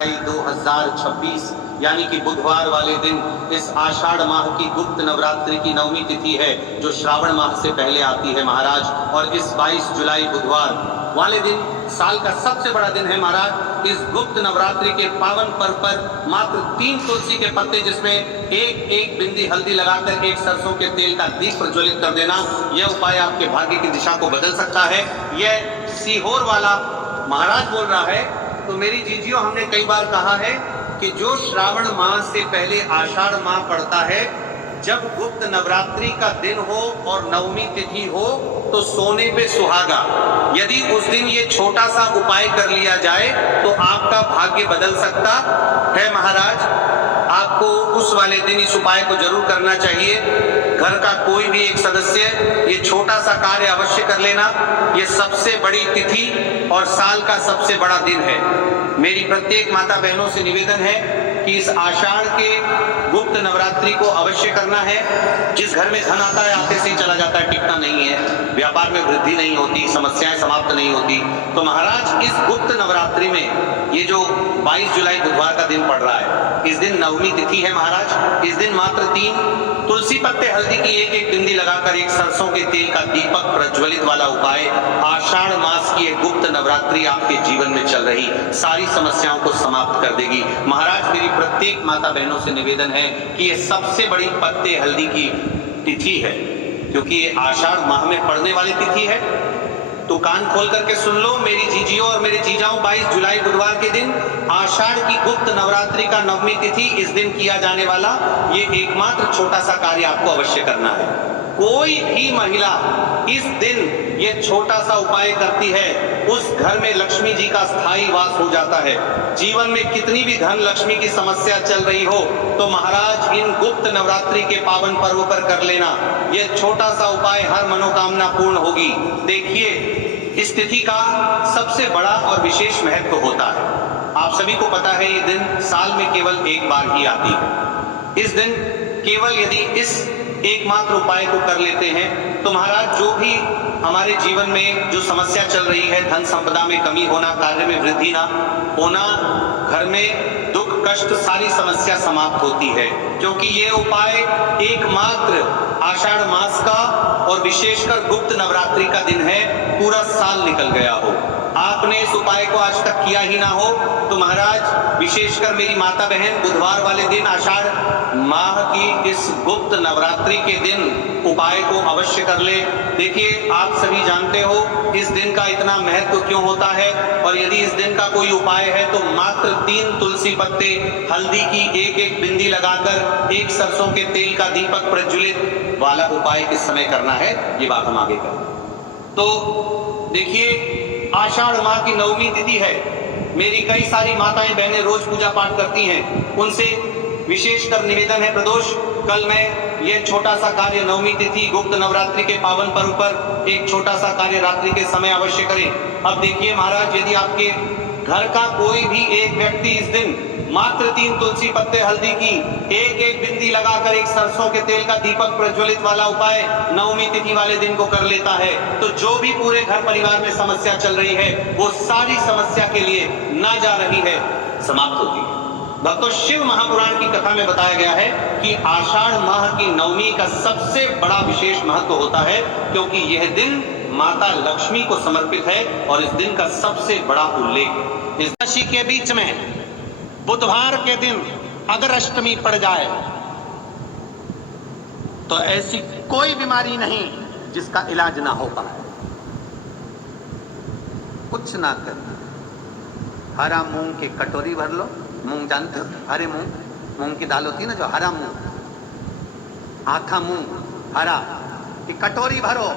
2026 यानी कि बुधवार वाले दिन इस आषाढ़ माह की गुप्त नवरात्रि की 9वीं तिथि है, जो श्रावण माह से पहले आती है महाराज। और इस 22 जुलाई बुधवार वाले दिन साल का सबसे बड़ा दिन है महाराज। इस गुप्त नवरात्रि के पावन पर्व पर मात्र 3 तुलसी के पत्ते, जिसमें एक एक बिंदी हल्दी लगाकर एक सरसों के तेल का दीप प्रज्वलित कर देना, यह उपाय आपके भाग्य की दिशा को बदल सकता है। यह सीहोर वाला महाराज बोल रहा है। तो मेरी जीजियों, हमने कई बार कहा है कि जो श्रावण माह से पहले आषाढ़ माह पड़ता है, जब गुप्त नवरात्रि का दिन हो और 9वीं तिथि हो, तो सोने पे सुहागा। यदि उस दिन ये छोटा सा उपाय कर लिया जाए तो आपका भाग्य बदल सकता है महाराज। आपको उस वाले दिन इस उपाय को जरूर करना चाहिए। घर का कोई भी एक सदस्य ये छोटा सा कार्य अवश्य कर लेना। ये सबसे बड़ी तिथि और साल का सबसे बड़ा दिन है। मेरी प्रत्येक माता बहनों से निवेदन है कि इस आषाढ़ के गुप्त नवरात्रि को अवश्य करना है। जिस घर में धन आता है आते से ही चला जाता है, टिकता नहीं है, व्यापार में वृद्धि नहीं होती, समस्याएं समाप्त नहीं होती। तो महाराज, इस गुप्त नवरात्रि में ये जो 22 जुलाई बुधवार का दिन पड़ रहा है, इस दिन 9वीं तिथि है महाराज। इस दिन मात्र 3 तुलसी पत्ते हल्दी की एक एक बिंदी लगाकर एक सरसों के तेल का दीपक प्रज्वलित वाला उपाय, आषाढ़ मास की एक गुप्त नवरात्रि आपके जीवन में चल रही सारी समस्याओं को समाप्त कर देगी महाराज। मेरी प्रत्येक माता बहनों से निवेदन है कि ये सबसे बड़ी पत्ते हल्दी की तिथि है, क्योंकि ये आषाढ़ माह में पड़ने वाली तिथि है। तो कान खोल करके सुन लो मेरी जीजियों और मेरे जीजाओं, 22 जुलाई बुधवार के दिन आषाढ़ की गुप्त नवरात्रि का 9वीं तिथि, इस दिन किया जाने वाला ये एकमात्र छोटा सा कार्य आपको अवश्य करना है। कोई भी महिला इस दिन ये छोटा सा उपाय करती है, उस घर में लक्ष्मी जी का स्थायी वास हो जाता है। जीवन में कितनी भी धन लक्ष्मी की समस्या चल रही हो, तो महाराज इन गुप्त नवरात्रि के पावन पर्व पर कर लेना। ये छोटा सा उपाय हर मनोकामना पूर्ण होगी। देखिए, इस तिथि का सबसे बड़ा और विशेष महत्व होता है। आप सभी को पता है, ये दिन साल में केवल एक बार ही आती है। इस दिन केवल यदि इस एकमात्र उपाय को कर लेते हैं, तो महाराज जो भी हमारे जीवन में जो समस्या चल रही है, धन संपदा में कमी होना, कार्य में वृद्धि ना होना, घर में दुख कष्ट, सारी समस्या समाप्त होती है। क्योंकि ये उपाय एकमात्र आषाढ़ मास का और विशेषकर गुप्त नवरात्रि का दिन है। पूरा साल निकल गया हो, आपने इस उपाय को आज तक किया ही ना हो, तो महाराज विशेषकर मेरी माता बहन बुधवार वाले दिन आषाढ़ माह की इस गुप्त नवरात्रि के दिन उपाय को अवश्य कर ले। देखिए, आप सभी जानते हो इस दिन का इतना महत्व क्यों होता है, और यदि इस दिन का कोई उपाय है तो मात्र 3 तुलसी पत्ते हल्दी की एक एक बिंदी लगाकर एक सरसों के तेल का दीपक प्रज्वलित वाला उपाय किस समय करना है, ये बात हम आगे करें। तो देखिए, आषाढ़ माह की 9वीं तिथि है। मेरी कई सारी माताएं बहनें रोज पूजा पाठ करती हैं, उनसे विशेषकर निवेदन है प्रदोष, कल मैं ये छोटा सा कार्य 9वीं तिथि गुप्त नवरात्रि के पावन पर्व पर एक छोटा सा कार्य रात्रि के समय अवश्य करें। अब देखिए महाराज, यदि आपके घर का कोई भी एक व्यक्ति इस दिन मात्र 3 तुलसी पत्ते हल्दी की एक एक बिंदी लगाकर एक सरसों के तेल का दीपक प्रज्वलित वाला उपाय 9वीं तिथि वाले दिन को कर लेता है, तो जो भी पूरे घर परिवार में समस्या चल रही है, वो सारी समस्या के लिए ना जा रही है, समाप्त होती है। भक्तों, शिव महापुराण की कथा में बताया गया है कि आषाढ़ माह की 9वीं का सबसे बड़ा विशेष महत्व होता है, क्योंकि यह दिन माता लक्ष्मी को समर्पित है और इस दिन का सबसे बड़ा उल्लेख। इस राशि के बीच में बुधवार के दिन अगर अष्टमी पड़ जाए तो ऐसी कोई बीमारी नहीं जिसका इलाज ना हो पाए। कुछ ना करना, हरा मूंग की कटोरी भर लो। मूंग जानते हो, हरे मूंग, मूंग की दाल होती है ना, जो हरा मूंग, आखा मूंग हरा की कटोरी भरो,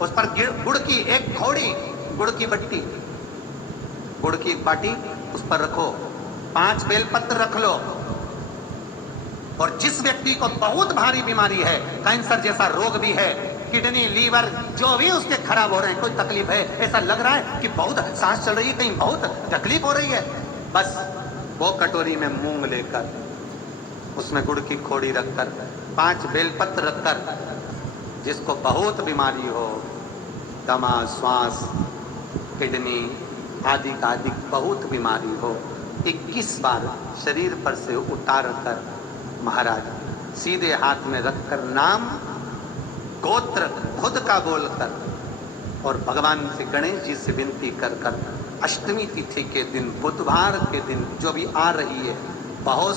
उस पर गुड़ की एक थोड़ी गुड़ की बट्टी, गुड़ की एक बाटी उस पर रखो, 5 बेलपत्र रख लो। और जिस व्यक्ति को बहुत भारी बीमारी है, कैंसर जैसा रोग भी है, किडनी लीवर जो भी उसके खराब हो रहे हैं, कोई तकलीफ है, ऐसा लग रहा है कि बहुत सांस चल रही है, कहीं बहुत तकलीफ हो रही है, बस वो कटोरी में मूंग लेकर उसमें गुड़ की खोड़ी रखकर 5 बेलपत्र रखकर, जिसको बहुत बीमारी हो, दमा, श्वास, किडनी आदि का बहुत बीमारी हो, 21 बार शरीर पर से उतार कर महाराज सीधे हाथ में रखकर नाम गोत्र खुद का बोलकर और भगवान से गणेश जी से विनती कर कर अष्टमी तिथि के दिन बुधवार के दिन जो भी आ रही है बहुत